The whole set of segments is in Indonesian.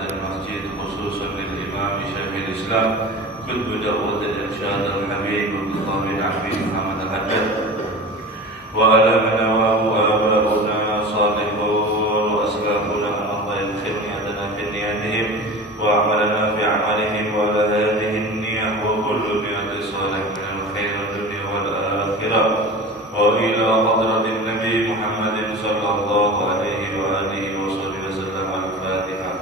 هذا المسجد خصوصا للإمام شيخ الإسلام قطب دعوة الإرشاد الحبيب عبد الله بن عبد محمد الحجاج وعلى من نواه آباؤنا صالحون وأسلافنا الله يدخل نياتنا في نياتهم وأعمالنا في أعمالهم وعلى هذه النية وكل نية صالح من الخير الدنيا والآخرة وإلى حضرة النبي محمد صلى الله عليه وآله وصحبه وسلم. الفاتحة.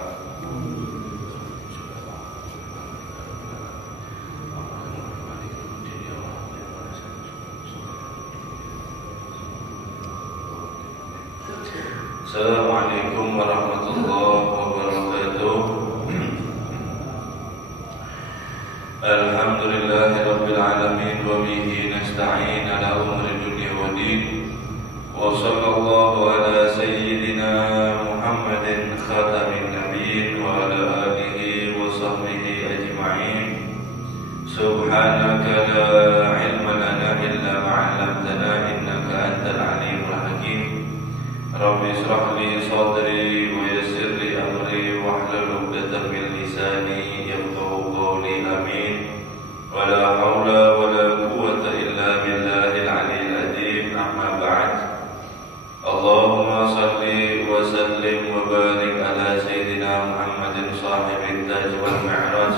Assalamualaikum warahmatullahi wabarakatuh. Alhamdulillahi rabbil alamin wa bihi nasta'in ala umuri dunya wa din. Wa sallallahu ala sayyidina Muhammadin khatamin nabiyyin wa ala alihi wa sahbihi ajma'in. Subhanaka la ilma lana illa ma 'allamtana innaka antal alimul hakim. Rabbi israh li sadri wa yassir li amri wahlul 'uqdatam min lisani yafqahu qawli. Amin. Wa la haula wa la quwwata illa billahil 'aliyyil 'azim. Amma ba'd. Allahumma salli wa sallim wa barik ala sayyidina Muhammadin sahibit taj wal mi'raj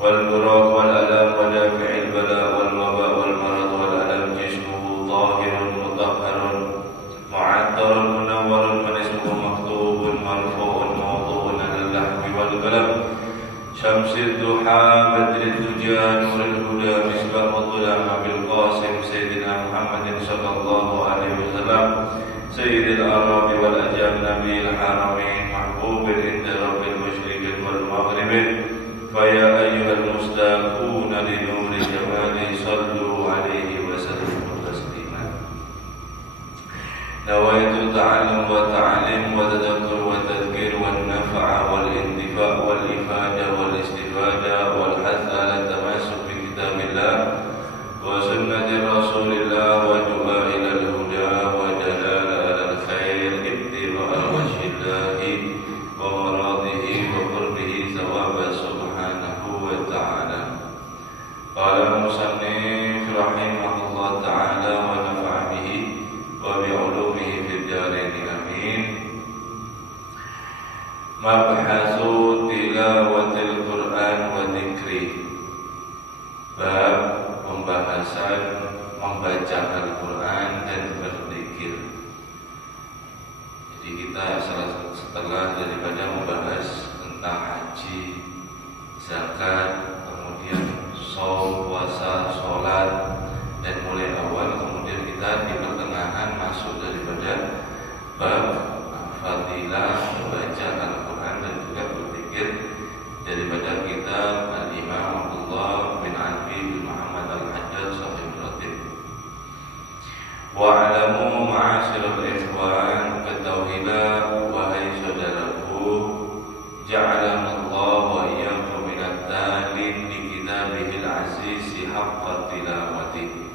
wal buraq wal alam wa dafi'il bala wal waba wal marad wal alam jismuhu tahirun mutahharun mu'attarun munawwarun manismuhu maktubun marfu'un mawdu'un alal lahmi wal qalam syamsid duha badrid duja nuril huda misbahul ulama bil qasim sayyidina Muhammadin sallallahu alaihi wasallam sayyidil arabi wal ajam nabil haramain mahbubin inda rabbil musyrikin wal maghribin faya ayyuhal mustaquna li nuri jamali sallu alaihi wa sallimu tasliman. Nawaitu ta'allum wa ta'alim wa tadakkur wa tadhkir wa nafa'a wal intifa' wal ifada wal istifada wal hath ala tamasuk bi kitabillah wa sunnati rasulillah wa du'a ila al-huda wa dalala ala al-khair ibtigha'a wajhillahi wa maradihi wa qurbihi thawaba subhanahu wa ta'ala. Qala musannif rahimahullah ta'ala wa nafa'a bihi wa bi'ulumihi fid darain amin. Mabhasu tilawatil Qur'an wa dzikri. Bab pembahasan membaca Al-Quran dan berzikir. Jadi kita setelah daripada membahas tentang haji, zakat, kemudian shaum, puasa, sholat, dan mulai awal, kemudian kita di pertengahan masuk daripada bab fadilah membaca Al-Quran dan juga berzikir daripada kitab Al-Imam Abdullah bin Alwi bin Muhammad Al-Hajjaj Sahih Ratib. Wa'alamu ma'asyiral ikhwan, ketahuilah wahai saudaraku, ja'alanallahu wa iyyakum minat talin li kitabihil azizi haqqa tilawati.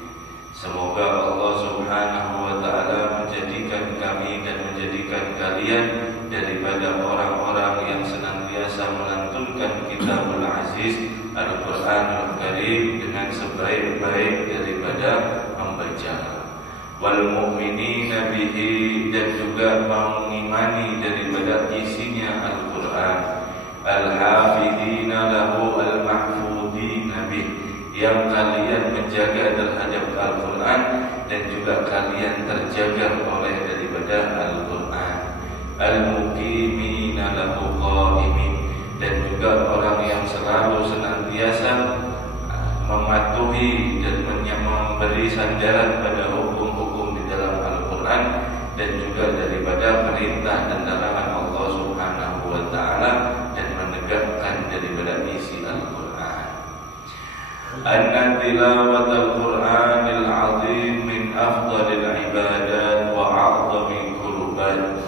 Semoga Allah subhanahu wa ta'ala menjadikan kami dan menjadikan kalian daripada orang-orang yang senantiasa melantunkan kitabul aziz Al-Quranul Karim dengan sebaik-baik daripada membaca. Wal mu'minina bihi, dan juga mengimani daripada isinya Al-Quran. Al-hafidina lahu al-mahfudina bih, yang kalian menjaga terhadap Al-Quran dan juga kalian terjaga oleh daripada Al-Quran. Al-muqimina lahu qaimin, dan juga orang yang selalu senantiasa mematuhi dan memberi sandaran pada hukum-hukum di dalam Al-Quran dan juga daripada perintah dan larangan Allah subhanahu wa ta'ala dan menegakkan daripada isi Al-Quran. Anna tilawatal Qur'anil azim min afdalil ibadat wa a'zami qurbat.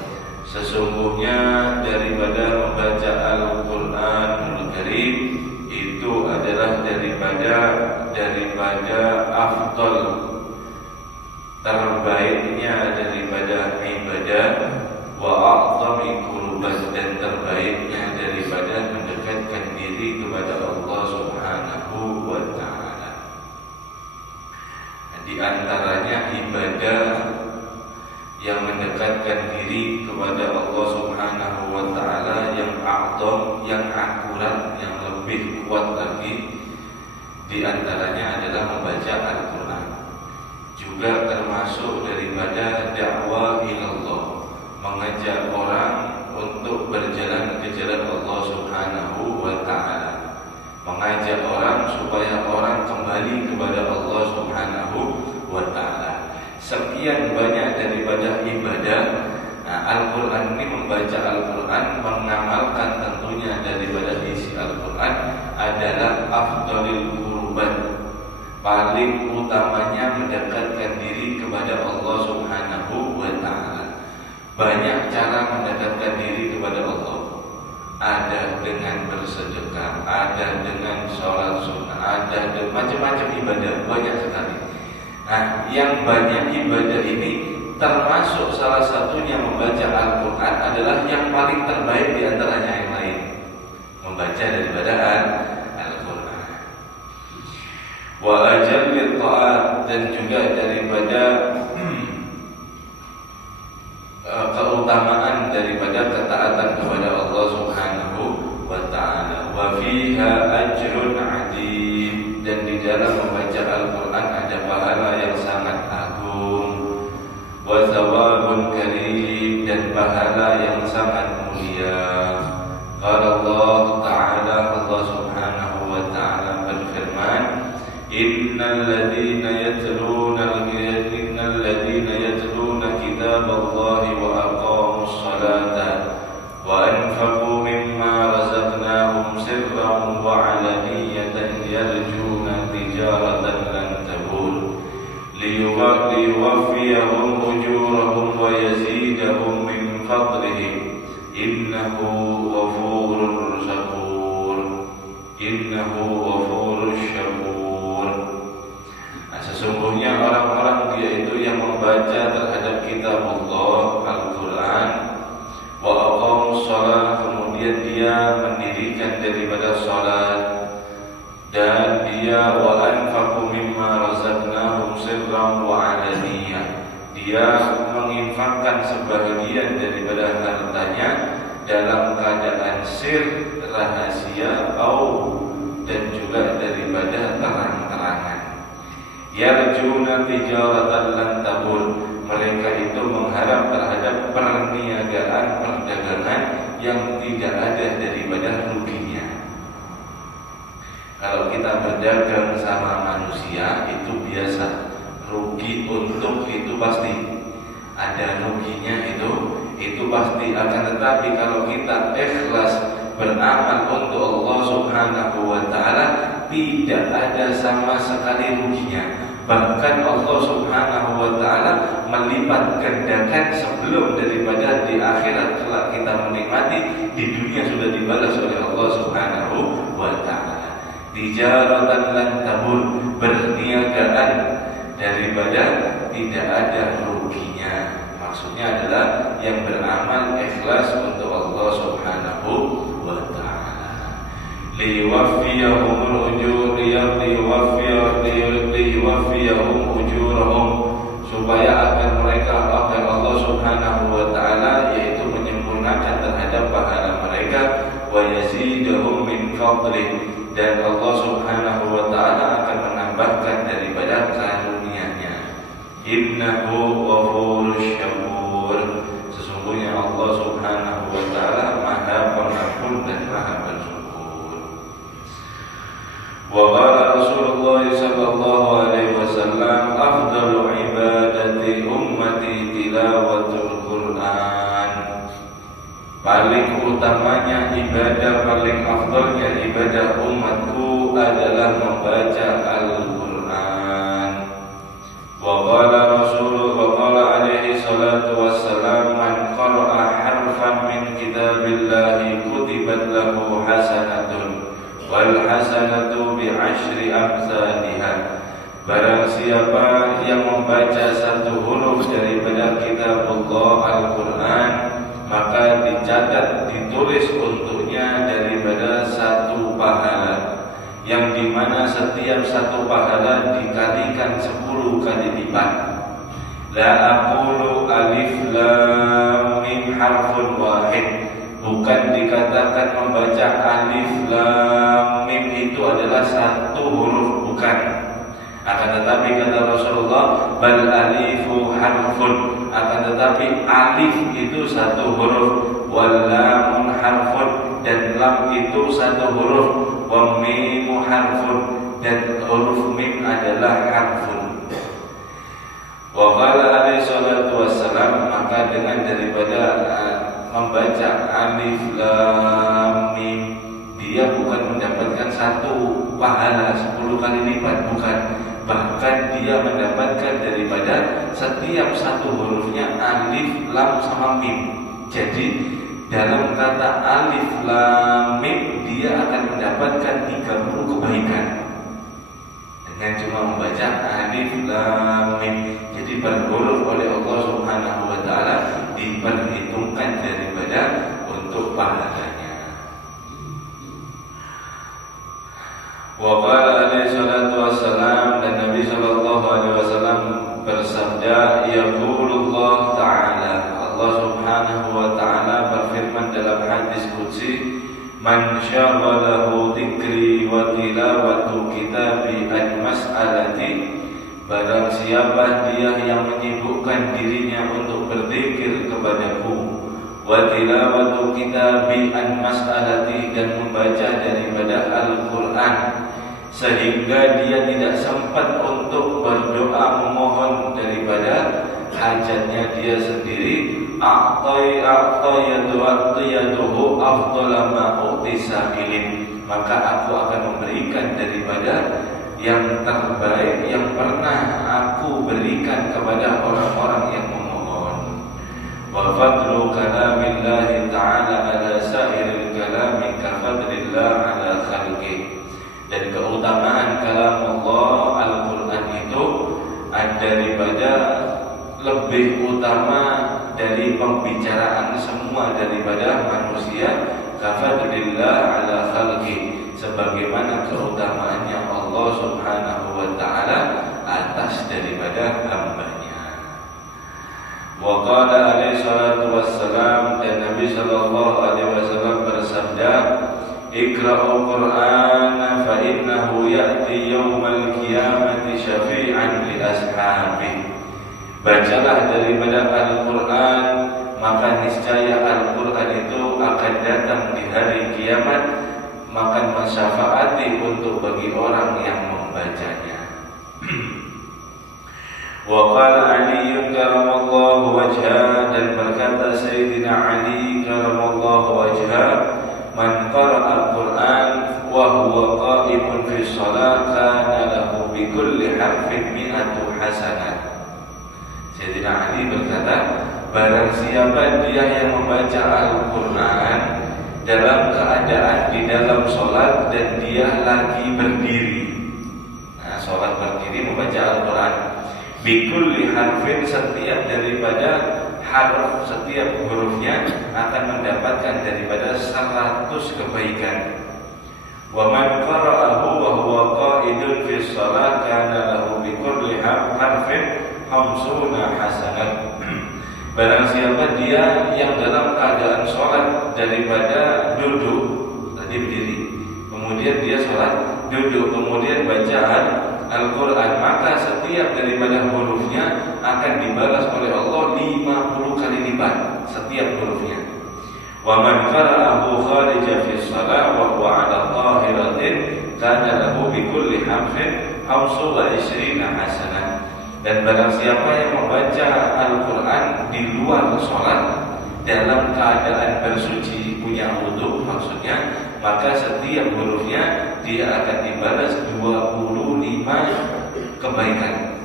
Sesungguhnya daripada membaca Al-Quranul Karim itu adalah daripada afdal, terbaiknya daripada ibadah, wa a'zami qurbat, dan terbaiknya daripada a'dham yang akurat, yang lebih kuat lagi. Di antaranya adalah membaca Al-Quran. Juga termasuk daripada dakwah ilallah, mengajak orang untuk berjalan ke jalan Allah Subhanahu wa ta'ala, mengajak orang supaya orang kembali kepada Allah Subhanahu wa ta'ala. Sekian banyak daripada ibadah. Al-Quran ini, membaca Al-Quran, mengamalkan tentunya daripada isi Al-Quran adalah afdalil qurban, paling utamanya mendekatkan diri kepada Allah Subhanahu wa ta'ala. Banyak cara mendekatkan diri kepada Allah. Ada dengan bersedekah, ada dengan sholat sunnah, ada dengan macam-macam ibadah, banyak sekali. Nah, yang banyak ibadah ini termasuk salah satunya membaca Al-Quran adalah yang paling terbaik di antaranya yang lain. Membaca daripada Al-Quran. Wa ajallit ta'at, dan juga daripada keutamaan daripada ketaatan kepada Allah Subhanahu wa ta'ala. Wa fiha ajrun 'adzim, dan di dalam membaca Al-Quran ada pahala yang sangat agung. Wa thawabun karim, dan pahala yang sangat mulia. Qala Allah Ta'ala, Allah Subhanahu wa ta'ala berfirman, Innal ladhina yatluna kitaballahi wa aqamus salata wa anfaqu mimma razaqnahum sirran wa 'alaniyatan yarjuna tijaratan lan tabur liyuwaffiyahum ujurahum wa yazidahum min fadlihi innahu ghafurur syakur. Sesungguhnya orang-orang dia itu yang membaca terhadap kitab Allah Al-Quran, wa aqamus shalah, kemudian dia mendirikan daripada salat, dan dia wa anfaqu mimma razaqnahum sirran wa 'alaniyah, dia menginfakkan sebahagian daripada hartanya dalam keadaan sir, rahasia, dan juga daripada terang-terangan. Yarjuna tijaratan lan tabur, mereka itu mengharap terhadap perniagaan, perdagangan yang tidak ada daripada ruginya. Kalau kita berdagang sama manusia itu biasa, rugi untung itu pasti ada, ruginya itu pasti. Akan tetapi kalau kita ikhlas beramal untuk Allah Subhanahu wa ta'ala, tidak ada sama sekali ruginya. Bahkan Allah Subhanahu wa ta'ala melipat gandakan sebelum daripada di akhirat kelak kita menikmati, di dunia sudah dibalas oleh Allah Subhanahu wa ta'ala. Tijaratan lan tabur, berniagaan daripada tidak ada ruginya. Maksudnya adalah yang beramal ikhlas untuk Allah Subhanahu wa ta'ala. Liwaffiyahumul ujur, liwaffiyahum ujurahum, supaya agar Allah Subhanahu wa ta'ala yaitu menyempurnakan terhadap pahala mereka, wa yazidahum min fadlih, dan Allah Subhanahu wa ta'ala akan menambahkan daripada karunia-Nya. Innahu ghafurus syakur, sesungguhnya Allah Subhanahu wa ta'ala Maha Pengampun dan Maha Bersyukur. Wa qala Rasulullah sallallahu alaihi wasallam, afdalu ibadati ummati tilawatul Quran. Paling utamanya ibadah, paling afdalnya ibadah umatku adalah membaca Al-Quran. Wa qala alaihi salatu wassalam, man qara'a harfan min kitabillahi kutibat lahu hasanatun wal hasanatu bi'ashri amsalihah. Barang siapa yang membaca satu huruf daripada kitabullah Al-Quran, maka dicatat, ditulis untuknya daripada satu pahala, yang dimana setiap satu pahala dikalikan 10 kali lipat. La aqulu alif lam mim harfun wahid, Bukan dikatakan membaca alif lam mim itu adalah satu huruf, bukan. Akan tetapi kata Rasulullah, bal alifu harfun. Akan tetapi alif itu satu huruf, wal lamun harfun, dan lam itu satu huruf, wa mimu harfun, dan huruf mim adalah harfun. Wa qala alaihi salatu wassalam, maka dengan daripada membaca alif lam mim, dia bukan mendapatkan satu pahala 10 kali lipat, bukan. Bahkan dia mendapatkan daripada setiap satu hurufnya alif, lam, sama mim. Jadi dalam kata alif, lam, mim, dia akan mendapatkan 30 kebaikan dengan cuma membaca alif, lam, mim. Jadi per huruf oleh Allah Subhanahu wa ta'ala diperhitungkan daripada untuk pahalanya. Wa qala alaihi salatu wassalam, dan Nabi sallallahu alaihi wasallam bersabda, yaqulullah ta'ala, Allah Subhanahu wa ta'ala berfirman dalam hadis qudsi, man syaghalahu dzikri wa tilawatu kitabi an mas'alati, barang siapa dia yang menyibukkan dirinya untuk berzikir kepadaku, wa tilawatu kitabi an mas'alati, dan membaca daripada Al-Quran, sehingga dia tidak sempat untuk berdoa memohon daripada hajatnya dia sendiri, a'tayaduhu afdala ma u'tisailin, maka aku akan memberikan daripada yang terbaik yang pernah aku berikan kepada orang-orang yang memohon. Wa fadlu kalamillahi ta'ala ala sa'iril kalami ka fadlillah ala khalqih, dan keutamaan kalam Allah Al-Quran itu daripada lebih utama dari pembicaraan semua daripada manusia, kafadlillah ala khalqi, sebagaimana keutamaannya Allah Subhanahu wa ta'ala atas daripada hambanya. Wa qala alaihi salatu wassalam, dan Nabi sallallahu alaihi wasallam bersabda, iqra'ul Qur'ana fa innahu ya'ti yawmal qiyamati syafi'an li ashabihi, bacalah daripada Al-Quran, maka niscaya Al-Quran itu akan datang di hari kiamat, maka mensyafaati untuk bagi orang yang membacanya. Wa qala Ali karamallahu wajhah, dan berkata Sayyidina Ali karamallahu wajhah, man qara'a Al-Quran wa huwa qa'imun fi shalah kana lahu bi kulli harfin mi'atu hasanah. Sayyidina Ali berkata, barang siapa dia yang membaca Al-Quran dalam keadaan di dalam sholat dan dia lagi berdiri. Nah, sholat berdiri membaca Al-Quran, bikulli harfin, setiap daripada harf, setiap hurufnya akan mendapatkan daripada 100 kebaikan. Wa man qara'ahu wa huwa qa'idun fi shalah kana lahu bikulli harfin hamsuna hasanat. Barang siapa dia yang dalam keadaan sholat daripada duduk, tadi berdiri, kemudian dia sholat duduk, kemudian bacaan Al-Quran, maka setiap daripada hurufnya akan dibalas oleh Allah 50 kali lipat setiap hurufnya. Wa man qara'ahu kharija fi shalah wa huwa 'ala tahiratin kana lahu bi kulli harfin 25 hasanah. Dan barang siapa yang membaca Al-Quran di luar sholat dalam keadaan bersuci, punya wudu maksudnya, maka setiap hurufnya dia akan dibalas 25 kebaikan.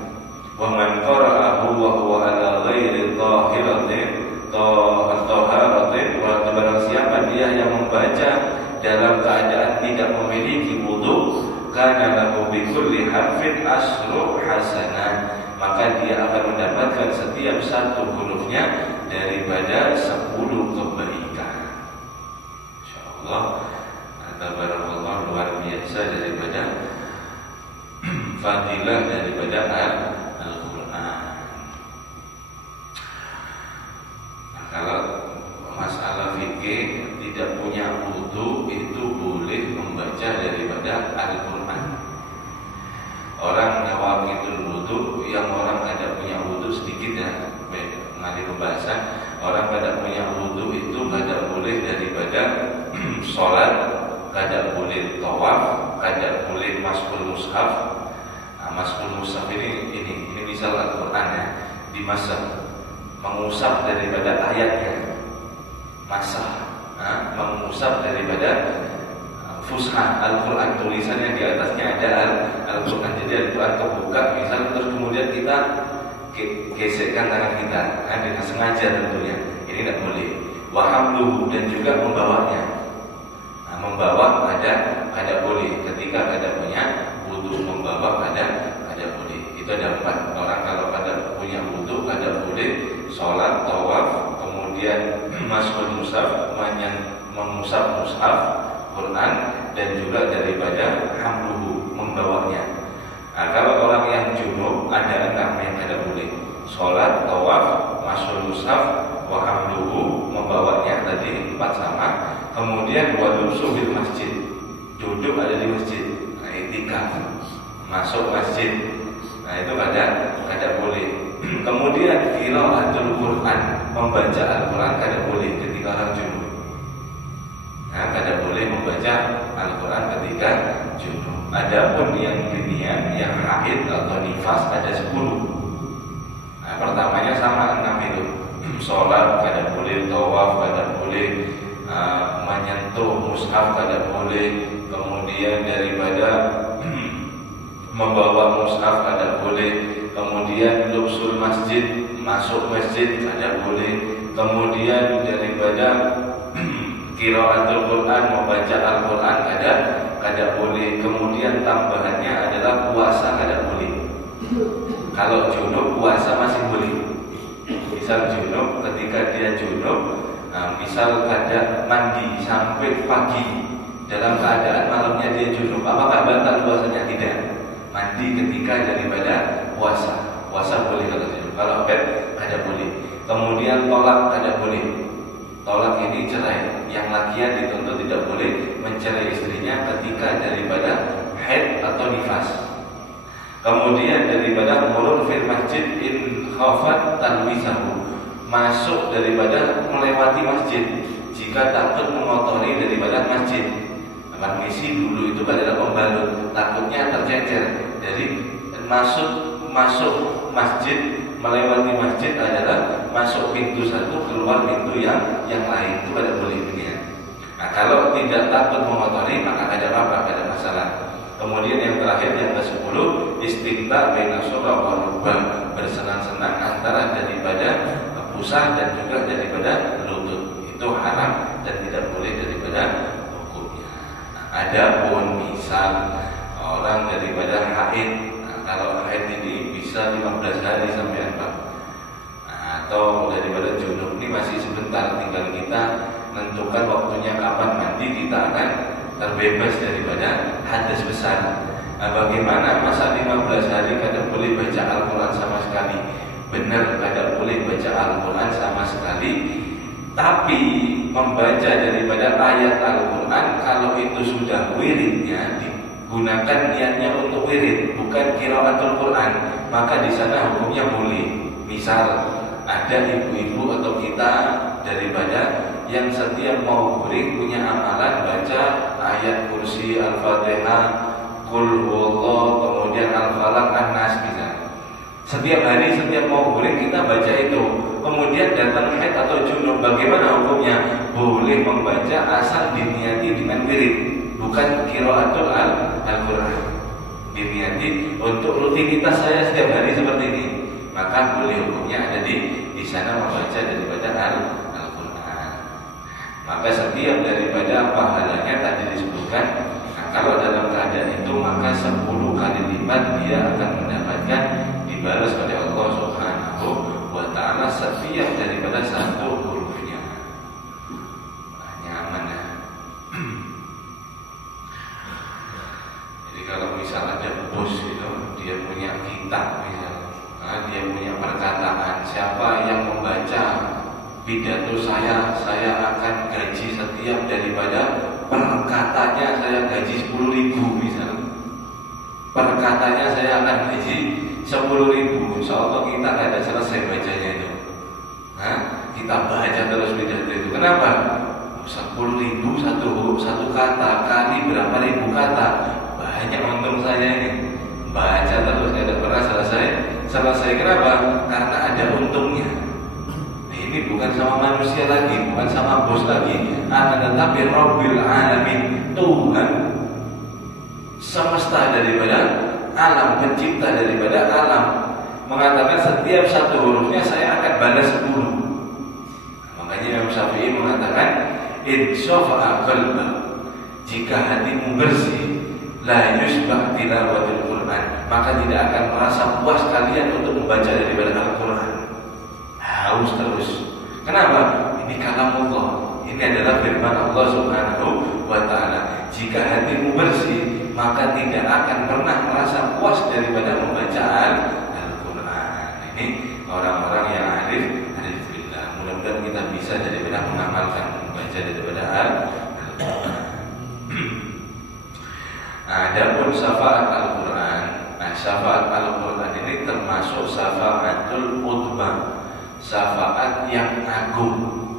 Wa man qara'ahu wa huwa ala ghairi tahiratin, wa barang siapa dia yang membaca dalam keadaan tidak memiliki wudu, kana lahu bi kulli harfin asyru hasanah, maka dia akan mendapatkan setiap satu hurufnya daripada 10 kebaikan. Insyaallah, tabarakallah, luar biasa daripada fadilah daripada Al-Quran. Nah, kalau masalah fikih wudu itu boleh membaca daripada Al-Quran. Orang nawaqidul wudu, yang orang kada punya wudu sedikit ya, mari pembahasan. Orang kada punya wudu itu kada boleh daripada sholat, kada boleh tawaf, kada boleh maskul mushaf. Nah, maskul mushaf ini misal Al-Quran ya, dimasak, mengusap daripada ayatnya, masak, mengusap daripada fushah Al-Quran, tulisannya di atasnya ada Al-Quran. Jadi Al-Quran kebuka misal, terus kemudian kita gesekkan tangan kita dengan sengaja tentunya, ini tidak boleh. Wahamluhu, dan juga membawanya. Nah, membawa kada boleh ketika kada punya wudu, membawa kada boleh. Itu ada 4. Orang kalau kada punya wudu kada boleh sholat, tawaf, kemudian maskul mushaf, mengusap mushaf Quran, dan juga daripada hamluhu, membawanya. Nah, kalau orang yang junub ada 6 yang kada boleh: sholat, tawaf, maskul mushaf, wa hamluhu, membawanya tadi 4 sama. Kemudian wadubsu bil masjid, duduk ada di masjid, i'tikaf, masuk masjid. Nah, itu kada boleh. Kemudian qiraatul Quran, membaca Al-Quran kada boleh ketika orang junub. Nah, kada boleh membaca Al-Quran ketika junub. Adapun yang diniat, yang haid atau nifas ada 10. Nah, pertamanya sama 6 itu. Sholat kada boleh, tawaf kada boleh, menyentuh mushaf kada boleh, kemudian daripada membawa mushaf kada boleh, kemudian lubsul masjid, masuk masjid kada boleh, kemudian daripada qiraatul Quran, membaca Al-Quran kada boleh, kemudian tambahannya adalah puasa kada boleh. Kalau junub puasa masih boleh. Misal junub, ketika dia junub, misal kada mandi sampai pagi dalam keadaan malamnya dia junub, apakah batal puasanya? Tidak. Mandi ketika daripada puasa boleh kalau junub. Kalau haid kada boleh. Kemudian tolak kada boleh. Tolak ini cerai. Yang lakian dituntut tidak boleh mencerai istrinya ketika daripada haid atau nifas. Kemudian daripada murur fil masjid in khafat talwisahu, masuk daripada melewati masjid jika takut mengotori daripada masjid. Permisi dulu itu adalah pembalut, takutnya tercecer. Dari masuk masjid, melewati masjid adalah masuk pintu satu, keluar pintu yang lain, itu ada boleh dunia. Nah, kalau tidak takut mengotori maka ada apa-apa, ada masalah. Kemudian yang terakhir, yang ke-10, istimta baina surah wa rukbah, bersenang-senang antara daripada pusar dan juga daripada lutut. Itu haram dan tidak boleh daripada hukumnya. Nah, adapun misal orang daripada haid, kalau haid ini bisa 15 hari sampai 4, atau daripada junub ini masih sebentar, tinggal kita menentukan waktunya kapan mandi, kita akan terbebas daripada hadas besar. Nah, bagaimana masa 15 hari kada boleh baca Al-Quran sama sekali? Benar, kada boleh baca Al-Quran sama sekali. Tapi membaca daripada ayat Al-Quran, kalau itu sudah wiridnya, digunakan niatnya untuk wirid, bukan qiraatul Quran, maka di sana hukumnya boleh. Misal ada ibu-ibu atau kita daripada yang setiap mau guring punya amalan baca ayat kursi, Al-Fatihah, Qul huwallah, kemudian Al-Falaq, An-Nas misalnya. Setiap hari, setiap mau guring kita baca itu. Kemudian datang haid atau junub, bagaimana hukumnya? Boleh membaca asal diniati dengan wirid, bukan qiraatul Al-Quran. Diniati untuk rutinitas saya setiap hari seperti ini, maka boleh hukumnya ada di sana membaca daripada Al-Quran. Maka setiap daripada pahalanya tadi disebutkan. Nah, kalau dalam keadaan itu maka 10 kali lipat dia akan mendapatkan dibalas oleh Allah Subhanahu wa ta'ala setiap daripada satu hurufnya. Nyaman ya. Jadi kalau misal ada bos itu, dia punya kitab misalnya, dia punya perkataan, siapa yang membaca pidato saya akan gaji setiap daripada perkataannya saya gaji 10.000 misalnya. Perkataannya saya akan gaji 10.000. Insya Allah kita tidak selesai bacanya itu. Kita baca terus pidato itu. Kenapa? 10.000 satu huruf satu kata kali berapa ribu kata. Banyak untung saya ini. Baca terus tidak pernah selesai. Kenapa? Karena ada untungnya. Ini bukan sama manusia lagi, bukan sama bos lagi, akan tetapi Rabbil Alamin, Tuhan semesta daripada alam, pencipta daripada alam, mengatakan setiap satu hurufnya saya akan balas 10. Makanya Imam Syafi'i mengatakan in syafa'a qalba, jika hatimu bersih, la yusbah tilawatul Quran, maka tidak akan merasa puas kalian untuk membaca daripada Al-Quran. Haus terus. Kenapa? Ini kalamullah. Ini adalah firman Allah Subhanahu wa ta'ala. Jika hatimu bersih, maka tidak akan pernah merasa puas daripada membaca Al-Quran. Ini orang-orang yang arif billah. Mudah-mudahan kita bisa daripada mengamalkan membaca daripada Al-Quran. Adapun syafaat Al-Quran, syafaat Al-Quran ini termasuk syafaatul utbah, syafaat yang agung.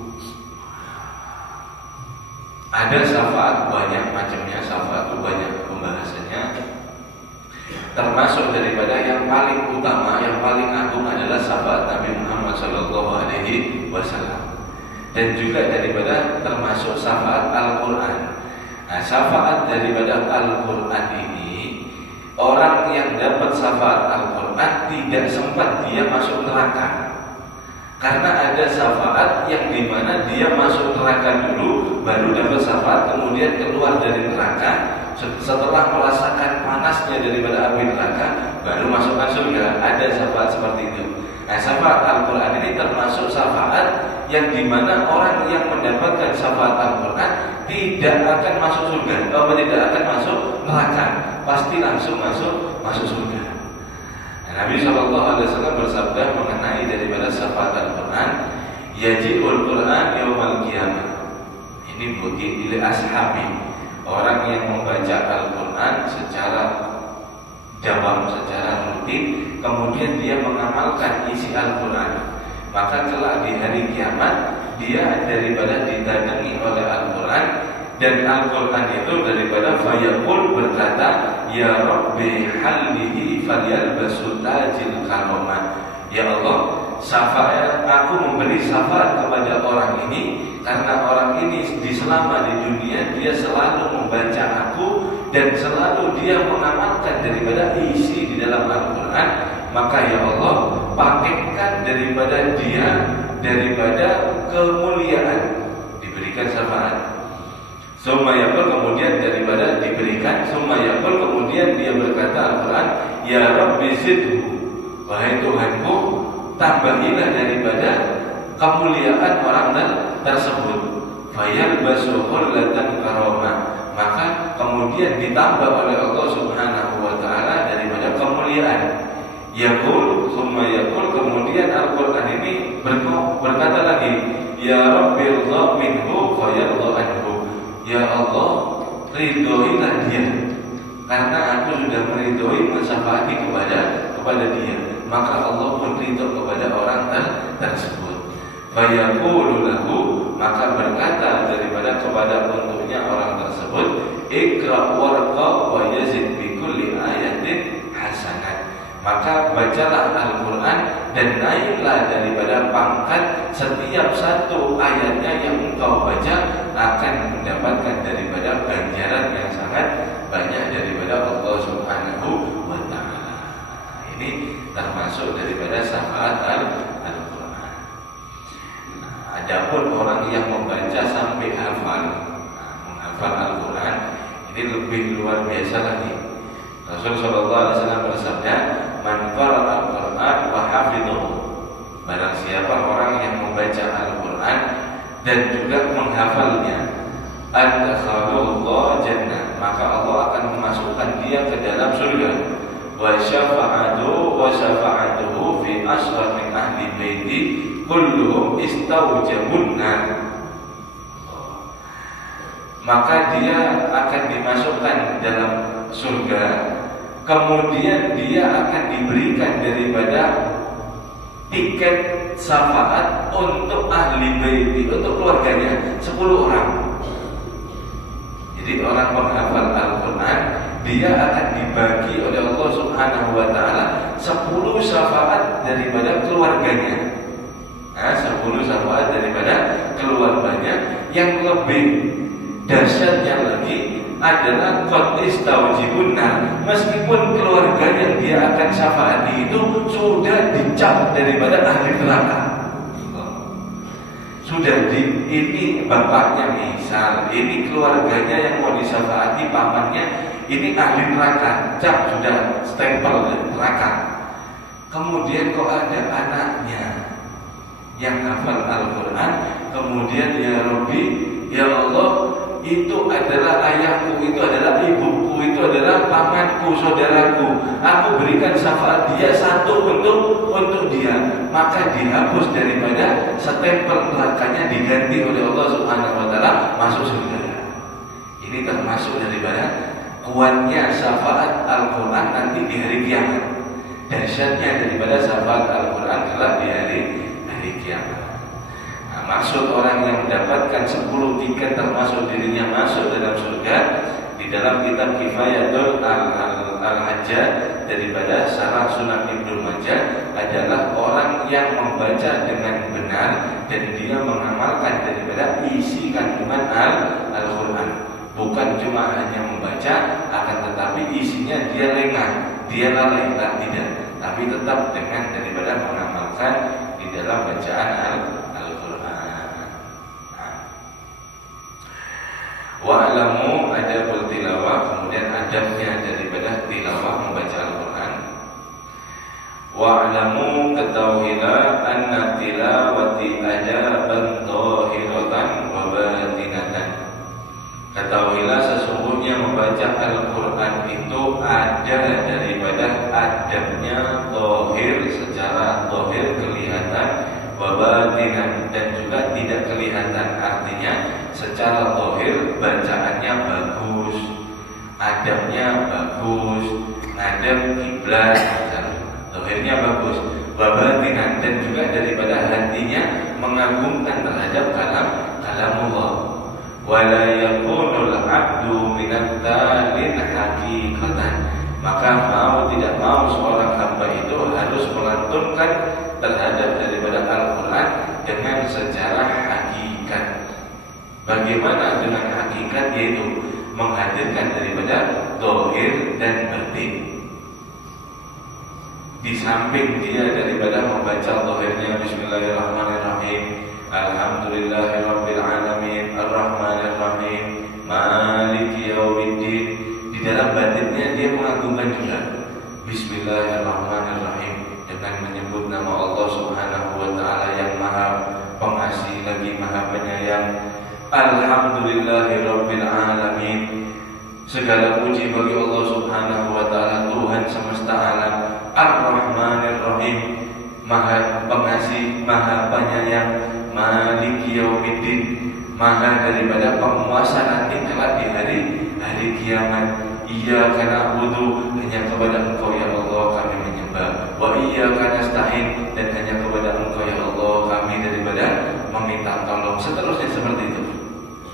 Ada syafaat banyak macamnya, syafaat itu banyak pembahasannya. Termasuk daripada yang paling utama, yang paling agung adalah syafaat Nabi Muhammad SAW. Dan juga daripada termasuk syafaat Al-Quran. Syafaat daripada Al-Quran ini, orang yang dapat syafaat Al-Quran tidak sempat dia masuk neraka. Karena ada syafaat yang dimana dia masuk neraka dulu, baru dapat syafaat, kemudian keluar dari neraka. Setelah merasakan panasnya daripada api neraka, baru masukkan surga. Ada syafaat seperti itu. Syafaat Al-Quran ini termasuk syafaat yang dimana orang yang mendapatkan syafaat Al-Quran tidak akan masuk surga, tidak akan masuk neraka, pasti langsung masuk surga. Nabi SAW bersabda mengenai daripada syafaat Al-Quran, yajibul Quran yaumal qiyamah. Ini bagi ila ashabi, orang yang membaca Al-Quran secara jawab, secara rutin, kemudian dia mengamalkan isi Al-Quran, maka kelak di hari kiamat dia daripada didatangi oleh Al-Quran. Dan Al-Quran itu daripada fayaqul berkata, ya Rabbi halihi falyalbasu tajil karoman. Ya Allah, syafaat, aku memberi syafaat kepada orang ini karena orang ini selama di dunia dia selalu membaca aku dan selalu dia mengamalkan daripada isi di dalam Al-Quran. Maka ya Allah, pakaikan daripada dia daripada kemuliaan, diberikan syafaat. Summa yaqul, kemudian daripada diberikan, summa yaqul, kemudian dia berkata Al-Quran, ya Rabbi zidhu, wahai Tuhanku, tambahilah daripada kemuliaan orang tersebut. Fayalbasu hullatan karamah, maka kemudian ditambah oleh Allah Subhanahu wa ta'ala daripada kemuliaan. Yaqul, summa yaqul, kemudian Al-Quran ini berkata lagi, ya Rabbi ridha minhu fayarda anhu. Ya Allah, ridhoilah dia, karena aku sudah meridhoi mensyafaati kepada dia, maka Allah pun ridho kepada orang tersebut. Fayaqulu lahu, maka berkata daripada kepada untuknya orang tersebut, Iqra warqa wa yazid bi kulli ayatin hasanat. Maka bacalah Al-Quran dan naiklah daripada pangkat setiap satu ayatnya yang engkau baca akan mendapatkan daripada ganjaran yang sangat banyak daripada Allah Subhanahu wa ta'ala. Ini termasuk daripada syafaat Al-Quran. Adapun orang yang membaca sampai menghafal Al-Quran, ini lebih luar biasa lagi. Rasul sallallahu alaihi wasallam bersabda, "Man qara'a al-Qur'an wa hafidhahu." Barang siapa orang yang membaca Al-Quran dan juga menghafalnya, adkhalallahu jannah, maka Allah akan memasukkan dia ke dalam surga. Wa syafa'atuhu fi asghar min ahli baiti kulluhum istawjabun nar. Maka dia akan dimasukkan dalam surga, kemudian dia akan diberikan daripada tiket syafaat untuk ahli baiti, untuk keluarganya 10 orang. Jadi orang penghafal Al-Quran, dia akan dibagi oleh Allah Subhanahu wa Ta'ala 10 syafaat daripada keluarganya. 10 syafaat daripada keluarganya. Yang lebih dahsyatnya lagi adalah qad istawjibun nar, meskipun keluarga yang dia akan syafaati itu sudah dicap daripada ahli neraka. Sudah ini bapaknya misal, ini keluarganya yang mau disyafaati, pamannya ini ahli neraka, cap sudah stempel neraka. Kemudian kok ada anaknya yang hafal Al-Quran, kemudian ya Rabbi, ya Allah, itu adalah ayahku, itu adalah ibuku, itu adalah pamanku, saudaraku. Aku berikan syafaat dia satu untuk dia, maka dihapus daripada stempel nerakanya, diganti oleh Allah Subhanahu wa Ta'ala, masuk surga. Ini termasuk daripada kuatnya syafaat Al-Quran nanti di hari kiamat. Dahsyatnya daripada syafaat Al-Quran kelak di hari kiamat. Maksud orang yang mendapatkan 10 tiket termasuk dirinya masuk dalam surga, di dalam kitab Kifayatul Al-Hajjah daripada Syarah Sunan Ibnu Majah adalah orang yang membaca dengan benar dan dia mengamalkan daripada isi kandungan Al-Quran. Bukan cuma hanya membaca, akan tetapi isinya dia lengah, dia lalai, tidak, tapi tetap dengan daripada mengamalkan di dalam bacaan Al-Quran. Wa'lamu adabul tilawah, kemudian adabnya daripada tilawah membaca Al-Quran. Wa'lamu, ketahuilah, anna tilawati adaban dhahiratan wa batinatan. Ketahuilah sesungguhnya membaca Al-Quran itu ada daripada adabnya dhahir, secara dhahir kelihatan, wa batinan, dan juga tidak kelihatan. Artinya secara dhahir bacaannya bagus, adabnya bagus, ngadep kiblat, dhahirnya bagus, wa batinan, dan juga daripada hatinya mengagungkan terhadap kalamullah. Wala yakunul abdu minat talin hakikatan. Maka mau tidak mau seorang hamba itu harus melantunkan terhadap daripada Al-Quran dengan secara hakikat. Bagaimana dengan hakikat? Yaitu menghadirkan daripada dhahir dan batin. Di samping dia daripada membaca dhahirnya Bismillahirrahmanirrahim, Alhamdulillahirabbil alamin, Ar-Rahmanir-Rahim, Maliki yaumiddin, di dalam batinnya dia mengagungkan juga Bismillahirrahmanirrahim, dengan menyebut nama Allah Subhanahu wa Ta'ala yang Maha Pengasih lagi Maha Penyayang. Alhamdulillahirabbil alamin, segala puji bagi Allah Subhanahu wa Ta'ala, Tuhan semesta alam. Ar-Rahmanir-Rahim, Maha Pengasih, Maha Penyayang. Maliki yaumiddin, Maha daripada penguasa nanti kelak di hari kiamat. Iyyaka na'budu, hanya kepada Engkau ya Allah kami menyembah. Wa iyyaka nasta'in, dan hanya kepada Engkau ya Allah kami daripada meminta tolong. Seterusnya seperti itu,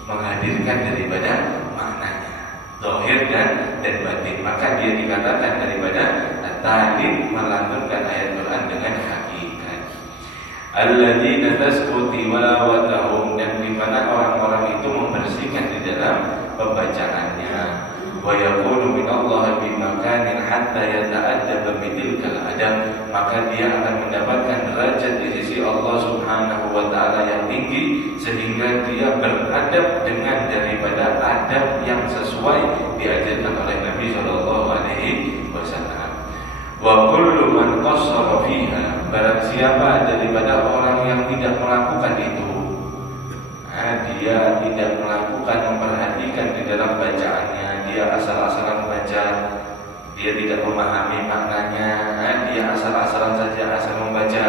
menghadirkan daripada maknanya zahir dan batin. Maka dia dikatakan daripada talib, melantunkan ayat Quran dengan hakikat. Alladzina tasku tilawatahum, dan di mana orang-orang itu membersihkan di dalam pembacaannya. Wa yakunu minallahi bimakanin hatta yata'addaba bitilkal adab, maka dia akan mendapatkan derajat di sisi Allah Subhanahu wa Ta'ala yang tinggi, sehingga dia beradab dengan daripada adab yang sesuai diajarkan oleh Nabi sallallahu alaihi wasallam. Wa kullu man qassara fiha, barang siapa daripada orang yang tidak melakukan itu, dia tidak melakukan, memperhatikan di dalam bacaannya, dia asal-asalan baca, dia tidak memahami maknanya, dia asal-asalan saja asal membaca.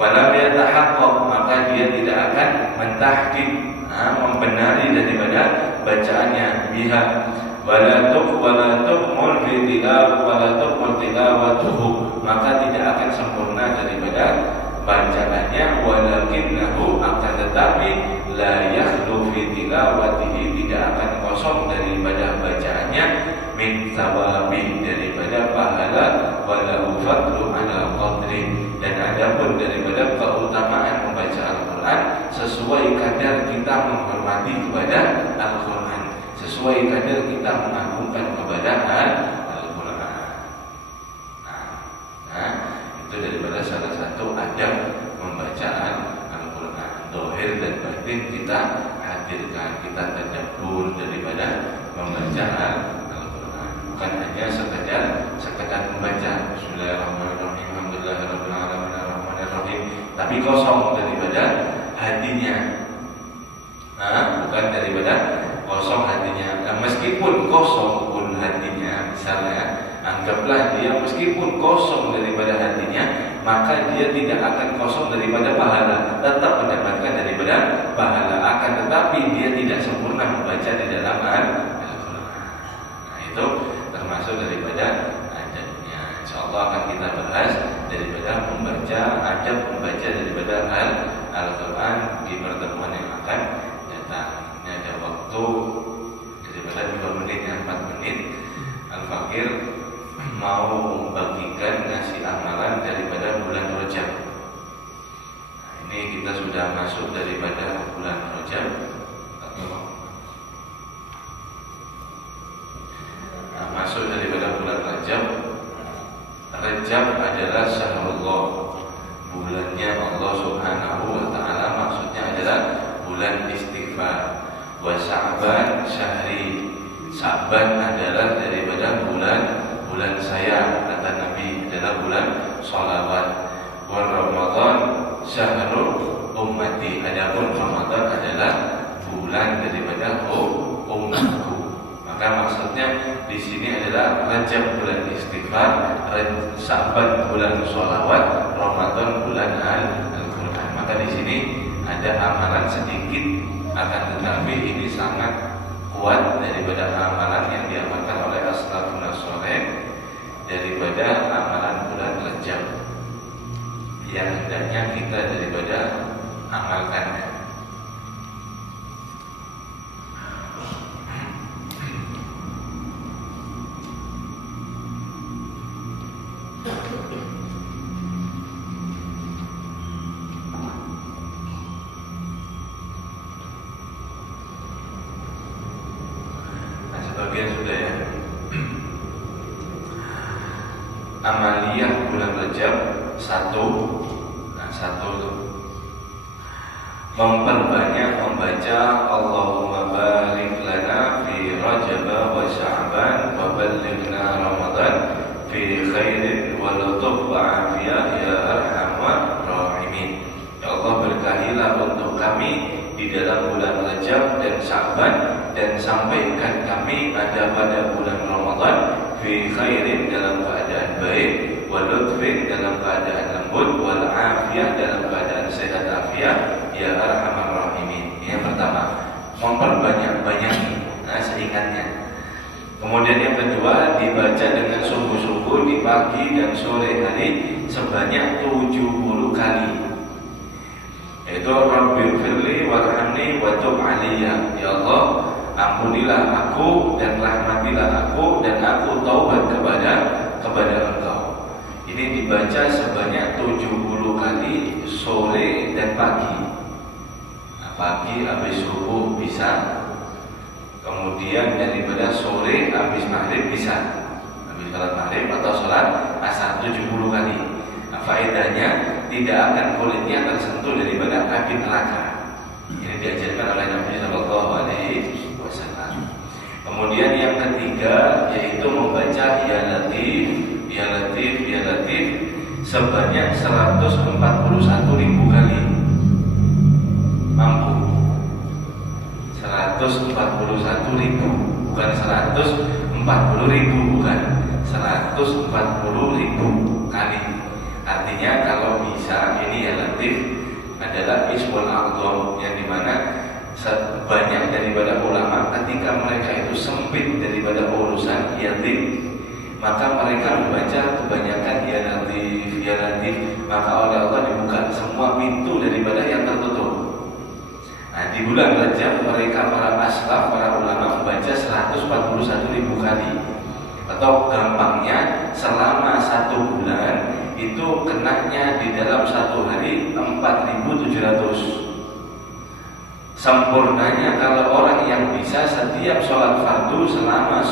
Walam yatahaqqaq, maka dia tidak akan mentahqiq, membenari daripada bacaannya. Biha wala tuqmul fi tilawatuhu, maka tidak akan sempurna daripada bacaannya. Walakinnahu, akan tetapi la yakhlu fi tilawatihi, tidak akan kosong daripada bacaannya. Min thawabi, daripada pahala. Wala fadlu ala qadri, dan adapun daripada keutamaan membaca Al-Quran sesuai kadar kita menghormati kepada Al-Quran, sesuai kadar kita mengagungkan kepada Al-Quran. Nah, itu daripada salah satu adab membaca Al-Quran. Zahir dan batin kita hadirkan, kita tadabbur daripada membaca Al-Quran, bukan hanya sekedar membaca Bismillahirrahmanirrahim, Alhamdulillahirabbil alamin, Arrahmanirrahim, tapi kosong daripada hatinya. Bukan daripada kosong hatinya. Meskipun kosong pun hatinya, misalnya anggaplah dia meskipun kosong daripada hatinya, maka dia tidak akan kosong daripada pahala, tetap mendapatkan daripada pahala. Akan tetapi dia tidak sempurna membaca di dalam Al-Quran. Nah, itu termasuk daripada adabnya. InsyaAllah akan kita bahas daripada adab membaca daripada Al-Quran di pertemuan yang akan datang. Ini ada waktu daripada 2 menit, 4 menit. Al-Fakir mau membagikan ngasih amalan daripada bulan Rajab. Nah, ini kita sudah masuk daripada bulan Rajab. Masuk daripada bulan Rajab. Rajab adalah syahrullah, bulannya Allah Subhanahu wa ta'ala, maksudnya adalah bulan istighfar. Wa Sya'ban syahri, Sya'ban adalah daripada bulan saya, kata Nabi, adalah bulan sholawat. Wa Ramadan syahrul ummati, adapun Ramadan adalah bulan daripada umatku. Maka maksudnya di sini adalah Rajab bulan istighfar, Sya'ban bulan sholawat, Ramadan bulan Al-Quran. Maka di sini ada amalan sedikit, akan tetapi ini sangat kuat daripada amalan yang diamalkan oleh as-salafun as-saleh daripada amalan bulan Rajab yang hendaknya kita daripada amalkan. Sebagian sudah ya. Amaliyah bulan Rajab 1. Memperbanyak membaca Allahumma barik lana fi Rajab wa Sya'ban wa ballighna Ramadan fi khairin wa lutuf wa afiyah ya arhamar rahimin. Ya Allah, berkahilah untuk kami di dalam bulan Rajab dan Sya'ban, dan sampaikan kami ada pada bulan Ramadan fi khairin, dalam keadaan baik, wa lutfin, dalam keadaan lembut, wal afiyah, dalam keadaan sehat afiat, ya arhamar rahimin. Yang pertama, memperbanyak seingatnya. Kemudian yang kedua, dibaca dengan sungguh-sungguh di pagi dan sore hari sebanyak 70 kali. Yaitu Rabbighfirli warhamni wa tub 'alayya. Ya Allah, ampunilah aku dan rahmatilah aku, dan aku taubat kepada Engkau. Ini dibaca sebanyak 70 kali sore dan pagi. Pagi habis subuh bisa, kemudian daripada sore habis maghrib bisa, habis sholat maghrib atau sholat asar 70 kali. Faedahnya tidak akan kulitnya tersentuh daripada api neraka. Ini diajarkan oleh Nabi Sallallahu Alaihi Wasallam. Kemudian yang ketiga yaitu membaca Ya Latif, Ya Latif, Ya Latif sebanyak 141.000 kali. Mampu 141.000, bukan 140.000, bukan 140.000 kali. Artinya kalau bisa ini Ya Latif adalah ismul a'dham, yang dimana banyak daripada ulama ketika mereka itu sempit daripada urusan yatim, maka mereka membaca kebanyakan ya latif, maka oleh Allah dibuka semua pintu daripada yang tertutup. Nah, di bulan Rajab mereka para aslaf, para ulama membaca 141.000 kali. Atau gampangnya selama 1 bulan itu kenanya di dalam 1 hari 4.700. Sempurnanya kalau orang yang bisa setiap sholat fardu selama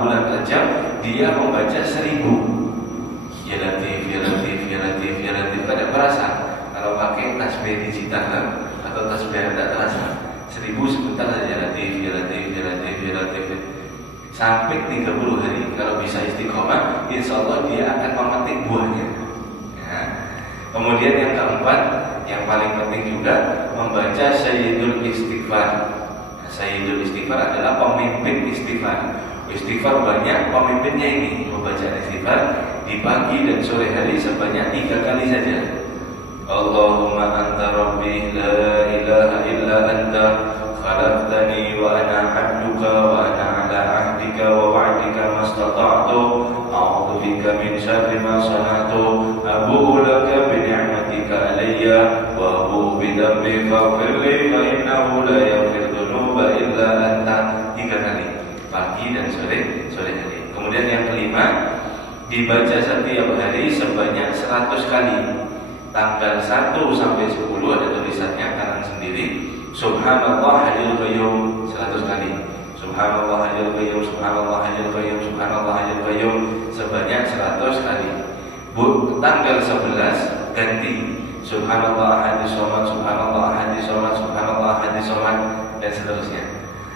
bulan Rajab dia membaca 1.000 ya latif, ya latif, ya latif, ya latif. Tidak berasa kalau pakai tasbih digital atau tasbih tidak terasa. 1.000 sebentar saja, latif, ya latif, ya latif, ya latif, sampai 30 hari. Kalau bisa istiqomah, insya Allah dia akan memetik buahnya ya. Kemudian yang keempat, yang paling penting juga membaca Sayyidul Istighfar. Sayyidul Istighfar adalah pemimpin istighfar. Istighfar banyak, pemimpinnya ini membaca istighfar di pagi dan sore hari sebanyak 3 kali saja. Allahumma anta rabbi la ilaha illa anta khalaqtani wa ana 'abduka wa ana 'ala 'ahdika wa wa'dika mastata'tu a'udzu bika min syarri ma sana'tu abu'u laka bi ni'matika alayya wa abu'u bi dhanbi faghfir li fa innahu la yaghfiru dzunuba illa anta. 3 kali pagi dan sore hari. Kemudian yang kelima, dibaca setiap hari sebanyak 100 kali. Tanggal 1 sampai 10 ada tulisannya kanan sendiri. Subhanallah hayyul qayyum 100 kali. Subhanallah hayyul qayyum, subhanallah hayyul qayyum, subhanallah hayyul qayyum sebanyak 100 kali. Tanggal 11 ganti Subhanallah hadis sholat, subhanallah hadis sholat, subhanallah hadis sholat, dan seterusnya.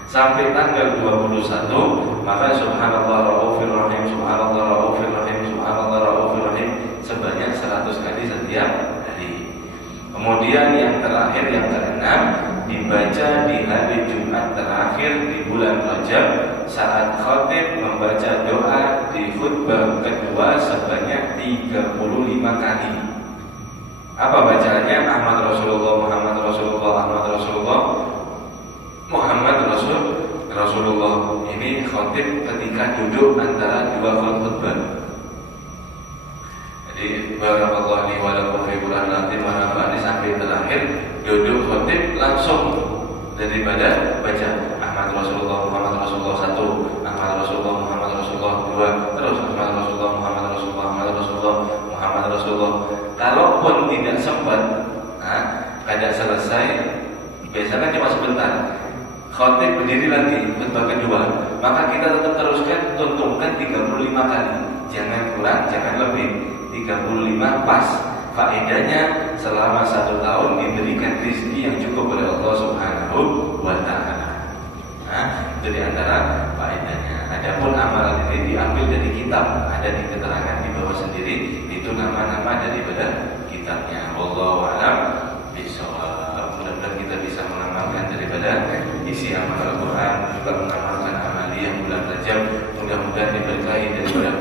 Sampai tanggal 21 maka subhanallah raufir rahim, subhanallah raufir rahim, subhanallah raufir rahim sebanyak 100 kali setiap hari. Kemudian yang terakhir, yang keenam, dibaca di hari Jumat terakhir di bulan Rajab saat khatib membaca doa di khutbah kedua sebanyak 35 kali. Apa bacaannya? Ahmad Rasulullah, Muhammad Rasulullah, Ahmad Rasulullah, Muhammad Rasulullah. Ini khatib ketika duduk antara 2 khutbah. Jadi barakallahu li wa lakum fi Qur'an nanti manfaatnya sampai terakhir duduk khatib langsung daripada baca Ahmad Rasulullah, Muhammad Rasulullah 1, Ahmad Rasulullah, Muhammad Rasulullah 2, terus Ahmad Rasulullah, Muhammad Rasulullah, Ahmad Rasulullah, Muhammad Rasulullah. Kalaupun tidak sempat, kada selesai, biasanya cuma sebentar. Khatib berdiri lagi khutbah kedua, maka kita tetap teruskan, tuntunkan 35 kali. Jangan kurang, jangan lebih. 35 pas. Faedahnya selama 1 tahun diberikan rezeki yang cukup oleh Allah Subhanahu wa Ta'ala. Itu diantara faedahnya. Adapun amalan ini diambil dari kitab, ada di keterangan di bawah sendiri, itu nama-nama daripada kitabnya. Wallahu a'lam bishawab. Mudah-mudahan kita bisa mengamalkan daripada isi amal Al-Quran, juga mengamalkan amaliyah bulan Rajab. Mudah-mudahan diberkahi daripada